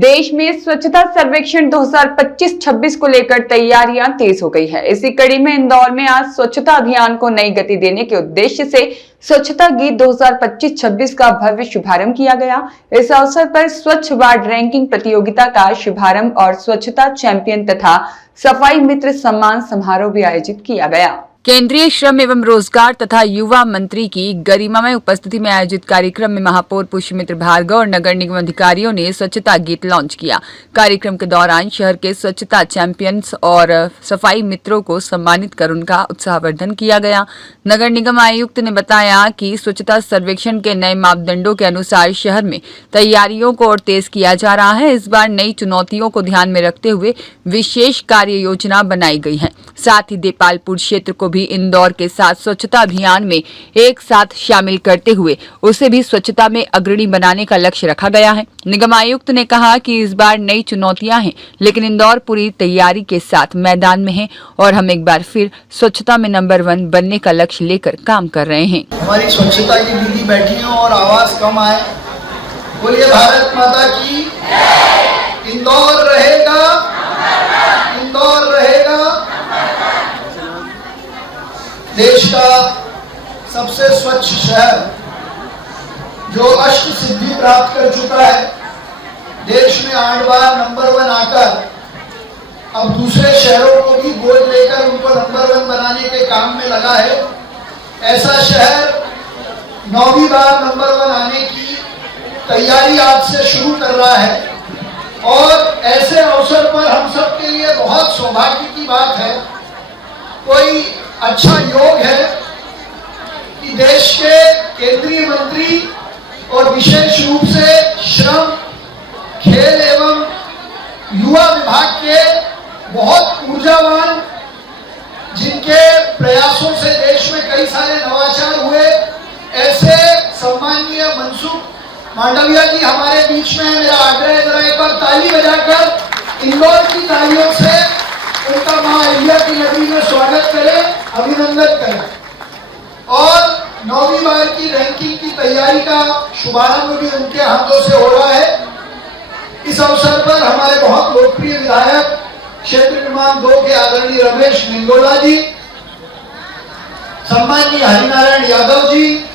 देश में स्वच्छता सर्वेक्षण 2025-26 को लेकर तैयारियां तेज हो गई है। इसी कड़ी में इंदौर में आज स्वच्छता अभियान को नई गति देने के उद्देश्य से स्वच्छता गीत 2025-26 का भव्य शुभारंभ किया गया। इस अवसर पर स्वच्छ वार्ड रैंकिंग प्रतियोगिता का शुभारंभ और स्वच्छता चैंपियन तथा सफाई मित्र सम्मान समारोह भी आयोजित किया गया। केंद्रीय श्रम एवं रोजगार तथा युवा मंत्री की गरिमामय उपस्थिति में आयोजित कार्यक्रम में महापौर पुष्यमित्र भार्गव और नगर निगम अधिकारियों ने स्वच्छता गीत लॉन्च किया। कार्यक्रम के दौरान शहर के स्वच्छता चैंपियंस और सफाई मित्रों को सम्मानित कर उनका उत्साहवर्धन किया गया। नगर निगम आयुक्त ने बताया कि स्वच्छता सर्वेक्षण के नए मापदंडों के अनुसार शहर में तैयारियों को और तेज किया जा रहा है। इस बार नई चुनौतियों को ध्यान में रखते हुए विशेष कार्य योजना बनाई गई है। साथ ही देपालपुर क्षेत्र को भी इंदौर के साथ स्वच्छता अभियान में एक साथ शामिल करते हुए उसे भी स्वच्छता में अग्रणी बनाने का लक्ष्य रखा गया है। निगम आयुक्त ने कहा कि इस बार नई चुनौतियां हैं, लेकिन इंदौर पूरी तैयारी के साथ मैदान में है और हम एक बार फिर स्वच्छता में नंबर 1 बनने का लक्ष्य लेकर काम कर रहे हैं। हमारी स्वच्छता की दीदी बैठी हैं और आवाज कम आए। बोलिए भारत माता की। इंदौर रहेगा, इंदौर रहेगा। देश का सबसे स्वच्छ शहर जो अष्ट सिद्धि प्राप्त कर चुका है, देश में 8 बार नंबर 1 आकर अब दूसरे शहरों को भी गोद लेकर उनको नंबर 1 बनाने के काम में लगा है। ऐसा शहर 9वीं बार नंबर 1 आने की तैयारी आज से शुरू कर रहा है और ऐसे अवसर पर हम सब के लिए बहुत सौभाग्य की बात है, कोई अच्छा योग है कि देश के केंद्रीय मंत्री और विशेष रूप से श्रम, खेल एवं युवा विभाग के बहुत ऊर्जावान, जिनके प्रयासों से देश में कई सारे नवाचार हुए, ऐसे सम्माननीय मनसुख मांडविया जी हमारे बीच में है। मेरा आग्रह है जरा एक बार ताली बजाकर इंदौर की तालियों से उनका मां अहिल्या की नगरी में स्वागत करें, अभिनंदन करें। और 9वीं बार की रैंकिंग की तैयारी का शुभारंभ भी उनके हाथों से हो रहा है। इस अवसर पर हमारे बहुत लोकप्रिय विधायक क्षेत्र क्रमांक 2 के आदरणीय रमेश निंगोला जी, सम्माननीय हरिनारायण यादव जी,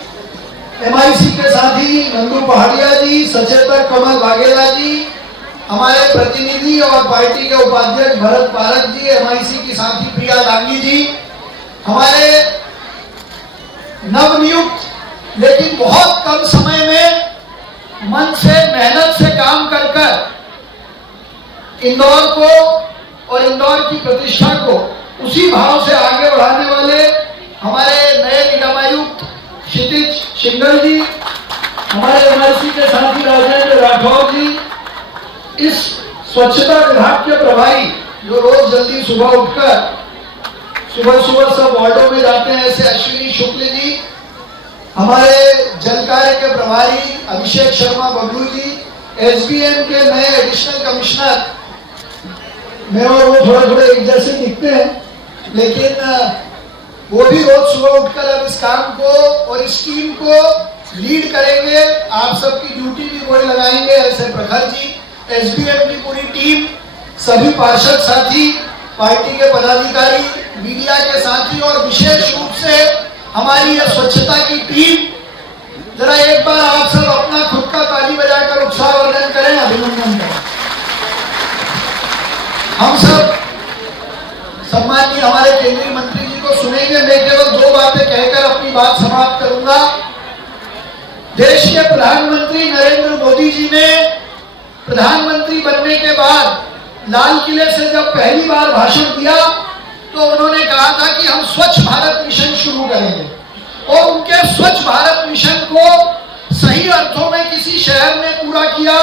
MIC के साथी नंदू पहाड़िया जी, सचेतक कमल वाघेला जी, हमारे प्रतिनिधि और पार्टी के उपाध्यक्ष भरत पारक जी, MIC की साथी प्रिया दांगी जी, हमारे नवनियुक्त लेकिन बहुत कम समय में मन से मेहनत से काम कर इंदौर को और इंदौर की प्रतिष्ठा को उसी भाव से आगे बढ़ाने वाले हमारे नए निगम आयुक्त क्षितिज सिंगल जी, हमारे MIC के साथी राजेंद्र राठौर जी, इस स्वच्छता विभाग के प्रभारी जो रोज जल्दी सुबह उठकर सुबह सब वार्डों में जाते हैं, ऐसे अश्विनी शुक्ल जी, हमारे जल कार्य के प्रभारी अभिषेक शर्मा बबलू जी, SBM के नए एडिशनल कमिश्नर, मैं और वो थोड़े एक जैसे दिखते हैं, लेकिन वो भी रोज सुबह उठकर अब इस काम को और इस टीम को लीड करेंगे। आप सबकी ड्यूटी भी वही लगाएंगे, ऐसे प्रखर जी, SBM की पूरी टीम, सभी पार्षद साथी, पार्टी के पदाधिकारी, मीडिया के साथी और विशेष रूप से हमारी यह स्वच्छता की टीम, जरा एक बार आप सब अपना खुद का ताली बजाकर उत्साहवर्धन करें, अभिनंदन करें। हम सब सम्माननीय हमारे केंद्रीय मंत्री जी को सुनेंगे। मैं केवल 2 बातें कहकर अपनी बात समाप्त करूंगा। देश के प्रधानमंत्री नरेंद्र मोदी जी ने प्रधानमंत्री बनने के बाद लाल किले से जब पहली बार भाषण दिया तो उन्होंने कहा था कि हम स्वच्छ भारत मिशन शुरू करेंगे और उनके स्वच्छ भारत मिशन को सही अर्थों में किसी शहर ने पूरा किया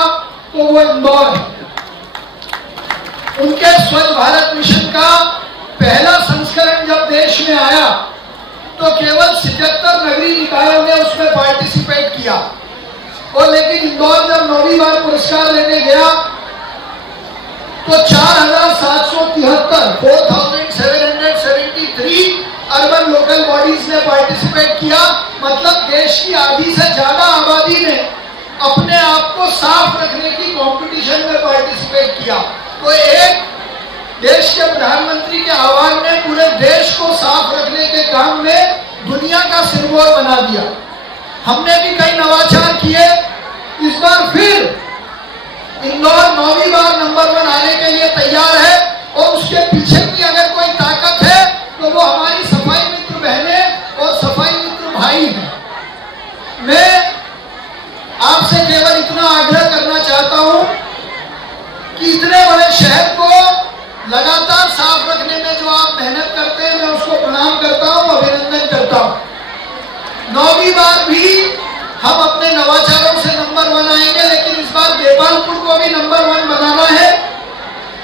तो वो इंदौर है। उनके स्वच्छ भारत मिशन का पहला संस्करण जब देश में आया तो केवल 77 नगरीय निकायों ने उसमें पार्टिसिपेट किया, और लेकिन इंदौर जब 9वीं बार पुरस्कार लेने गया तो 4773 अर्बन लोकल बॉडीज ने पार्टिसिपेट किया। मतलब देश की आधी से ज्यादा आबादी ने अपने आप को साफ रखने की कंपटीशन में एक किया। तो एक देश के प्रधानमंत्री के आह्वान ने पूरे देश को साफ रखने के काम में दुनिया का सिरमौर बना दिया। हमने भी कई नवाचार किए। इस बार फिर इंदौर 9वीं बार नंबर 1 आने के लिए तैयार है और उसके पीछे की अगर कोई ताकत है तो वो हमारी सफाई मित्र बहनें और सफाई मित्र भाई हैं। मैं आपसे केवल इतना आग्रह करना चाहता हूं कि इतने बड़े शहर को लगातार साफ रखने में जो आप मेहनत करते हैं, मैं उसको प्रणाम करता हूं, अभिनंदन करता हूं। 9वीं बार भी हम अपने नवाचारों से नंबर 1 आएंगे, लेकिन इस बार देपालपुर को भी नंबर 1 बनाना है।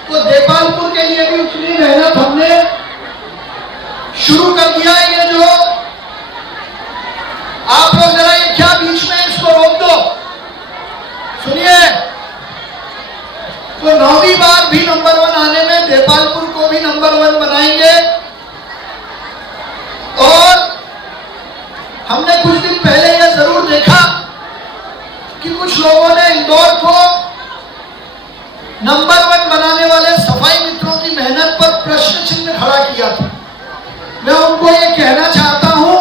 तो देपालपुर के लिए भी उतनी मेहनत हमने शुरू कर दिया है। ये जो आप लोग जरा ये क्या बीच में इसको रोक दो, सुनिए। तो 9वीं बार भी नंबर 1 आने में देपालपुर को भी नंबर 1 बनाएंगे। और हमने कुछ दिन पहले यह जरूर देखा कि कुछ लोगों ने इंदौर को नंबर 1 बनाने वाले सफाई मित्रों की मेहनत पर प्रश्न चिन्ह खड़ा किया था। मैं उनको ये कहना चाहता हूं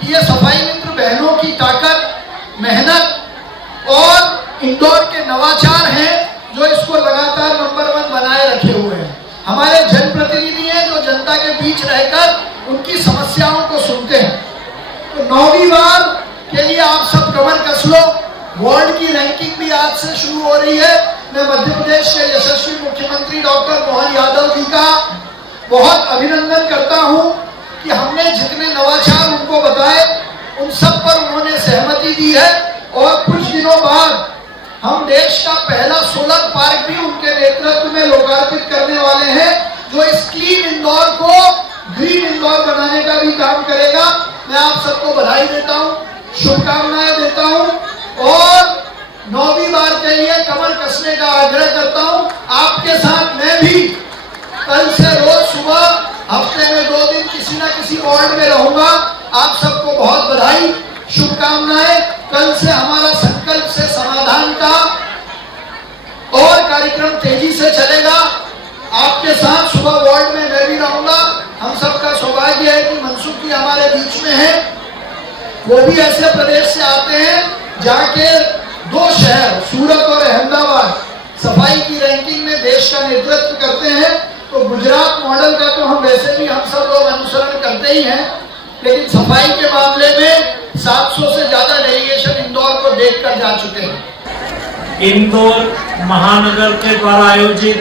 कि ये सफाई मित्र बहनों की ताकत, मेहनत और इंदौर के नवाचार हैं जो इसको लगातार नंबर 1 बनाए रखे हुए हैं। हमारे जनप्रतिनिधि हैं जो जनता के बीच रहकर उनकी समस्याओं को सुनते हैं। तो 9वीं बार के लिए आप सब कमर कस लो। वार्ड की रैंकिंग भी आज से शुरू हो रही है। मैं मध्य प्रदेश के यशस्वी मुख्यमंत्री डॉक्टर मोहन यादव जी का बहुत अभिनंदन करता हूं कि हमने जितने नवाचार उनको बताए उन सब पर उन्होंने सहमति दी है। और कुछ दिनों बाद हम देश का पहला सोलर पार्क भी उनके नेतृत्व में लोकार्पित करने वाले हैं, जो इस क्लीन इंदौर को ग्रीन इंदौर बनाने का भी काम करेगा। मैं आप सबको बधाई देता हूं, शुभकामनाएं देता हूं और 9वीं बार के लिए कमर कसने का आग्रह करता हूं। आपके साथ मैं भी कल से रोज सुबह हफ्ते में 2 दिन किसी ना किसी वार्ड में रहूंगा। आप सबको बहुत बधाई, शुभकामनाएं। कल से हमारा संकल्प से समाधान का और कार्यक्रम तेजी से चलेगा। आपके साथ सुबह वार्ड में मैं भी रहूंगा। हम सबका सौभाग्य है कि मनसुख जी हमारे बीच में है। वो भी ऐसे प्रदेश से आते हैं जहाँ के 2 शहर सूरत और अहमदाबाद सफाई की रैंकिंग में देश का नेतृत्व करते हैं। तो गुजरात मॉडल का तो हम वैसे भी हम सब लोग अनुसरण करते ही हैं, लेकिन सफाई के मामले में 700 से ज्यादा डेलीगेशन इंदौर को देखकर जा चुके हैं। इंदौर महानगर के द्वारा आयोजित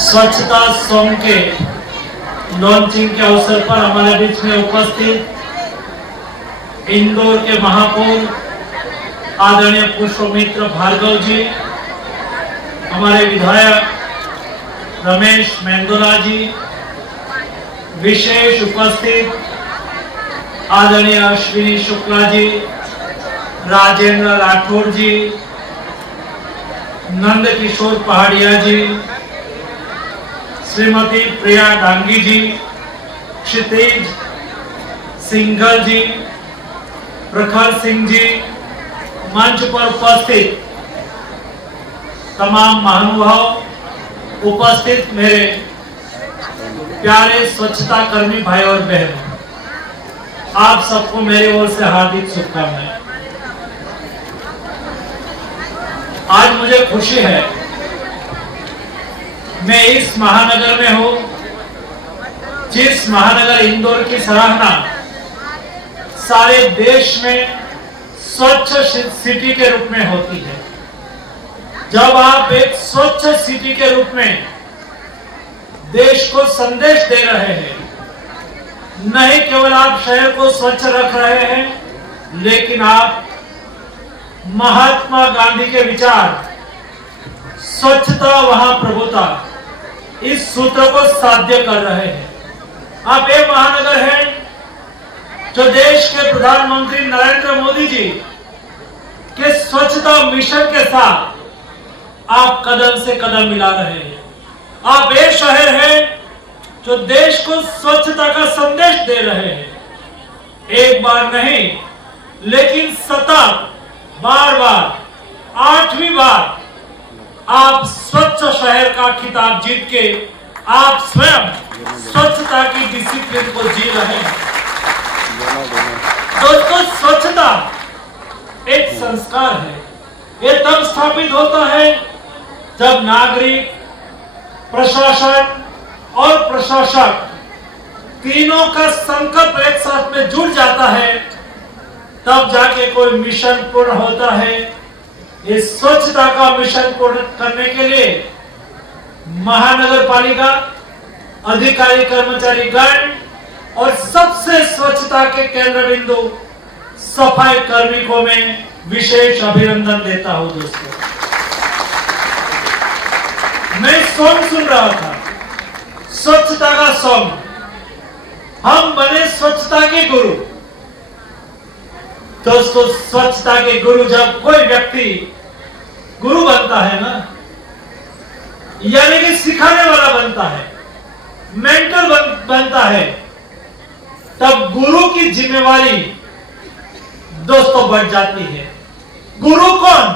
स्वच्छता सॉन्ग के लॉन्चिंग के अवसर पर हमारे बीच में उपस्थित इंदौर के महापौर आदरणीय पुष्पमित्र भार्गव जी, हमारे विधायक रमेश मेंदोला जी, विशेष उपस्थित आदरणीय अश्विनी शुक्ला जी, राजेंद्र राठौर जी, नंद किशोर पहाड़िया जी, श्रीमती प्रिया डांगी जी, क्षितिज सिंघल जी, प्रखर सिंह जी, मंच पर उपस्थित तमाम महानुभाव, उपस्थित मेरे प्यारे स्वच्छता कर्मी भाई और बहनों, आप सबको मेरी ओर से हार्दिक शुभकामनाएं। आज मुझे खुशी है मैं इस महानगर में हूं, जिस महानगर इंदौर की सराहना सारे देश में स्वच्छ सिटी के रूप में होती है। जब आप एक स्वच्छ सिटी के रूप में देश को संदेश दे रहे हैं, नहीं केवल आप शहर को स्वच्छ रख रहे हैं, लेकिन आप महात्मा गांधी के विचार स्वच्छता वहां प्रभुता, इस सूत्र को साध्य कर रहे हैं। आप एक महानगर है जो देश के प्रधानमंत्री नरेंद्र मोदी जी के स्वच्छता मिशन के साथ आप कदम से कदम मिला रहे हैं। आप एक शहर है जो देश को स्वच्छता का संदेश दे रहे हैं। एक बार नहीं, लेकिन सतत बार बार 8वीं आप स्वच्छ शहर का खिताब जीत के आप स्वयं स्वच्छता की डिसिप्लिन को जी रहे हैं। दोस्तों, स्वच्छता एक संस्कार है। ये तब स्थापित होता है जब नागरिक, प्रशासन और प्रशासक तीनों का संकल्प एक साथ में जुड़ जाता है, तब जाके कोई मिशन पूर्ण होता है। इस स्वच्छता का मिशन पूर्ण करने के लिए महानगर पालिका, अधिकारी कर्मचारी गण और सबसे स्वच्छता के केंद्र बिंदु सफाई कार्मिकों में विशेष अभिनंदन देता हूं। दोस्तों, मैं सॉन्ग सुन रहा था, स्वच्छता का सॉन्ग, हम बने स्वच्छता के गुरु। दोस्तों, स्वच्छता के गुरु जब कोई व्यक्ति गुरु बनता है ना, यानी कि सिखाने वाला बनता है, मेंटर बनता है, तब गुरु की जिम्मेवारी दोस्तों बढ़ जाती है। गुरु कौन?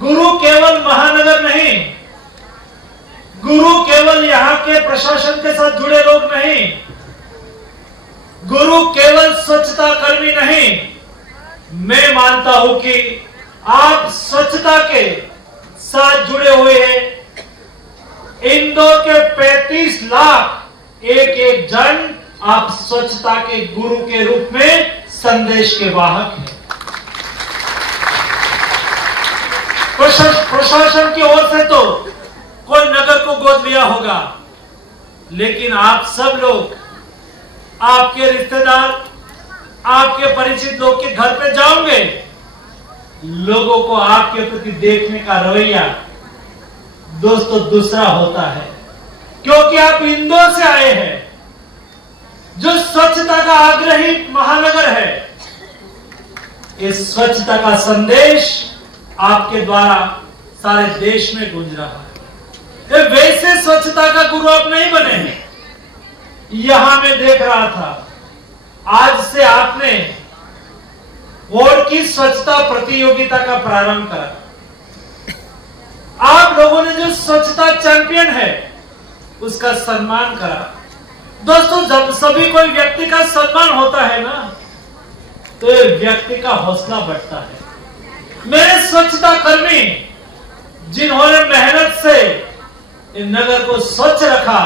गुरु केवल महानगर नहीं, गुरु केवल यहाँ के प्रशासन के साथ जुड़े लोग नहीं, गुरु केवल स्वच्छता कर्मी नहीं। मैं मानता हूं कि आप स्वच्छता के साथ जुड़े हुए हैं। इंदौर के 35 लाख एक जन आप स्वच्छता के गुरु के रूप में संदेश के वाहक हैं। प्रशासन की ओर से तो कोई नगर को गोद लिया होगा, लेकिन आप सब लोग, आपके रिश्तेदार, आपके परिचित लोग के घर पे जाओगे, लोगों को आपके प्रति देखने का रवैया दोस्तों दूसरा होता है, क्योंकि आप इंदौर से आए हैं, जो स्वच्छता का आग्रही महानगर है। इस स्वच्छता का संदेश आपके द्वारा सारे देश में गूंज रहा है। ये वैसे स्वच्छता का गुरु आप नहीं बने हैं। यहां मैं देख रहा था, आज से आपने बोर्ड की स्वच्छता प्रतियोगिता का प्रारंभ करा। आप लोगों ने जो स्वच्छता चैंपियन है उसका सम्मान करा। दोस्तों, जब सभी कोई व्यक्ति का सम्मान होता है ना, तो व्यक्ति का हौसला बढ़ता है। मेरे स्वच्छता कर्मी जिन्होंने मेहनत से इन नगर को स्वच्छ रखा,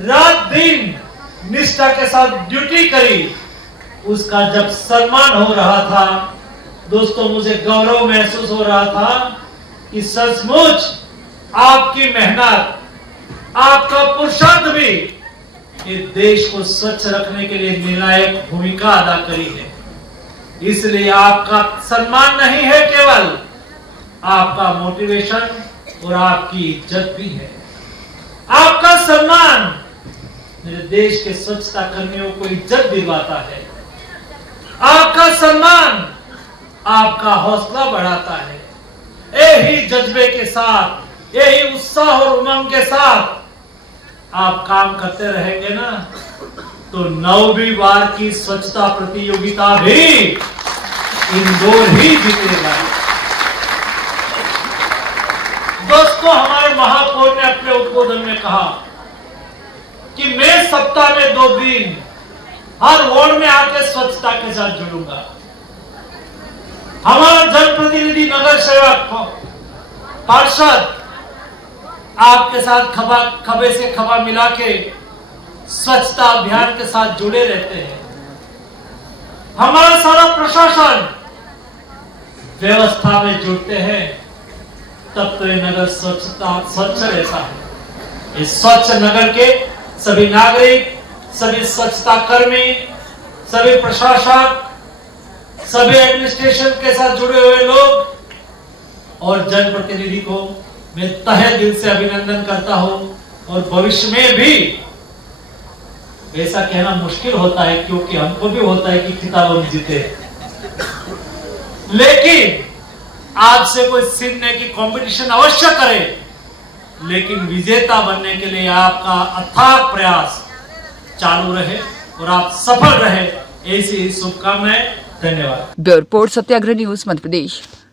रात दिन निष्ठा के साथ ड्यूटी करी, उसका जब सम्मान हो रहा था दोस्तों, मुझे गौरव महसूस हो रहा था कि सचमुच आपकी मेहनत, आपका पुरुषार्थ भी इस देश को स्वच्छ रखने के लिए निर्णायक भूमिका अदा करी है। इसलिए आपका सम्मान नहीं है, केवल आपका मोटिवेशन और आपकी इज्जत भी है। आपका सम्मान मेरे देश के स्वच्छता कर्मियों को इज्जत दिलवाता है। आपका सम्मान आपका हौसला बढ़ाता है। यही जज्बे के साथ, यही उत्साह और उमंग के साथ आप काम करते रहेंगे ना, तो 9वीं बार की स्वच्छता प्रतियोगिता भी इंदौर ही जीतेगा। दोस्तों, हमारे महापौर ने अपने उद्बोधन में कहा कि मैं सप्ताह में 2 दिन हर वार्ड में आकर स्वच्छता के साथ जुड़ूंगा। हमारा जनप्रतिनिधि, नगर सेवक, पार्षद आपके साथ खभे से खभा मिला के स्वच्छता अभियान के साथ जुड़े रहते हैं। हमारा सारा प्रशासन व्यवस्था में जुड़ते हैं, तब तो ये नगर स्वच्छ रहता है। इस स्वच्छ नगर के सभी नागरिक, सभी स्वच्छता कर्मी, सभी प्रशासक, सभी एडमिनिस्ट्रेशन के साथ जुड़े हुए लोग और जनप्रतिनिधि को मैं तहे दिल से अभिनंदन करता हूं। और भविष्य में भी ऐसा कहना मुश्किल होता है, क्योंकि हमको भी होता है कि खिताब हम जीते, लेकिन आपसे कोई सीखने की कंपटीशन अवश्य करे, लेकिन विजेता बनने के लिए आपका अथाक प्रयास चालू रहे और आप सफल रहे, ऐसी शुभकामनाएं। धन्यवाद। ब्यूरो रिपोर्ट, सत्याग्रह न्यूज, मध्य प्रदेश।